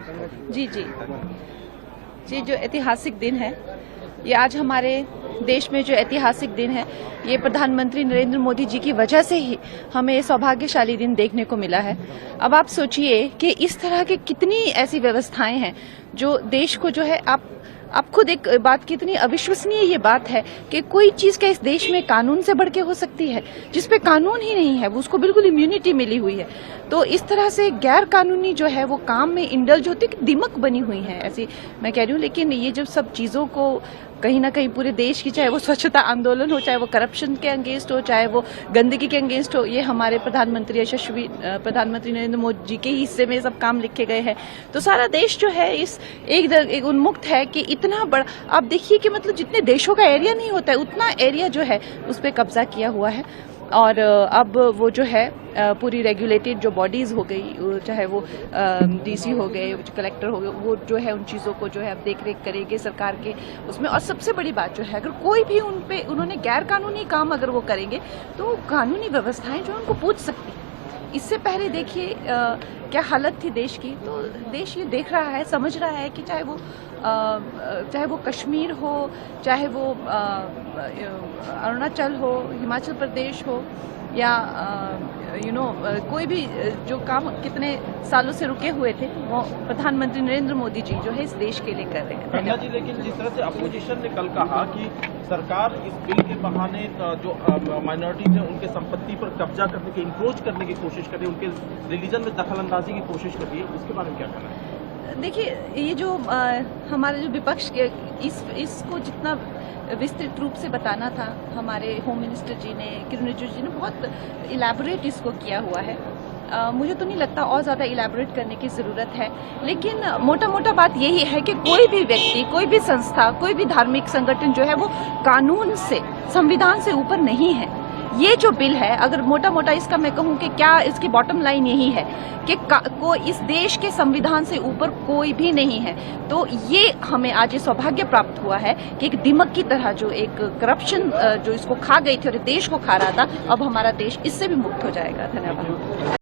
जी जी जी, जो ऐतिहासिक दिन है, ये आज हमारे देश में जो ऐतिहासिक दिन है, ये प्रधानमंत्री नरेंद्र मोदी जी की वजह से ही हमें ये सौभाग्यशाली दिन देखने को मिला है। अब आप सोचिए कि इस तरह की कितनी ऐसी व्यवस्थाएं हैं जो देश को जो है आप खुद एक बात, कितनी अविश्वसनीय ये बात है कि कोई चीज क्या इस देश में कानून से बढ़ के हो सकती है, जिस पे कानून ही नहीं है, उसको बिल्कुल इम्यूनिटी मिली हुई है। तो इस तरह से गैर कानूनी जो है वो काम में इंडल्ज होती है, दिमक बनी हुई है ऐसी मैं कह रही हूँ। लेकिन ये जब सब चीजों को कहीं ना कहीं पूरे देश की, चाहे वो स्वच्छता आंदोलन हो, चाहे वो करप्शन के अगेंस्ट हो, चाहे वो गंदगी के अगेंस्ट हो, ये हमारे प्रधानमंत्री यशस्वी प्रधानमंत्री नरेंद्र मोदी जी के ही हिस्से में सब काम लिखे गए हैं। तो सारा देश जो है इस एक उन्मुक्त है कि इतना बड़ा, आप देखिए कि मतलब जितने देशों का एरिया नहीं होता है उतना एरिया जो है उस पर कब्जा किया हुआ है। और अब वो जो है पूरी रेगुलेटेड जो बॉडीज़ हो गई, चाहे वो डीसी हो गए, कलेक्टर हो गए, वो जो है उन चीज़ों को जो है अब देख रेख करेंगे सरकार के उसमें। और सबसे बड़ी बात जो है, अगर कोई भी उन पे उन्होंने गैर कानूनी काम अगर वो करेंगे तो कानूनी व्यवस्थाएं जो उनको पूछ सकती है। इससे पहले देखिए क्या हालत थी देश की। तो देश ये देख रहा है, समझ रहा है कि चाहे वो कश्मीर हो, चाहे वो अरुणाचल हो, हिमाचल प्रदेश हो, या कोई भी जो काम कितने सालों से रुके हुए थे, वो प्रधानमंत्री नरेंद्र मोदी जी जो है इस देश के लिए कर रहे हैं। जी, लेकिन जिस तरह से अपोजिशन ने कल कहा कि सरकार इस बिल के बहाने जो माइनॉरिटीज हैं उनके संपत्ति पर कब्जा करने की, इंक्रोच करने की कोशिश कर रही है, उनके रिलीजन में दखल अंदाजी की कोशिश कर रही है, उसके बारे में क्या कहना है? देखिए, ये जो हमारे जो विपक्ष के इसको जितना विस्तृत रूप से बताना था, हमारे होम मिनिस्टर जी ने, किरण रिजिजू जी ने बहुत इलेबोरेट इसको किया हुआ है। मुझे तो नहीं लगता और ज़्यादा इलेबोरेट करने की ज़रूरत है। लेकिन मोटा मोटा बात यही है कि कोई भी व्यक्ति, कोई भी संस्था, कोई भी धार्मिक संगठन जो है वो कानून से, संविधान से ऊपर नहीं है। ये जो बिल है, अगर मोटा मोटा इसका मैं कहूँ कि क्या इसकी बॉटम लाइन यही है कि इस देश के संविधान से ऊपर कोई भी नहीं है। तो ये हमें आज ये सौभाग्य प्राप्त हुआ है कि एक दिमक की तरह जो एक करप्शन जो इसको खा गई थी और देश को खा रहा था, अब हमारा देश इससे भी मुक्त हो जाएगा। धन्यवाद।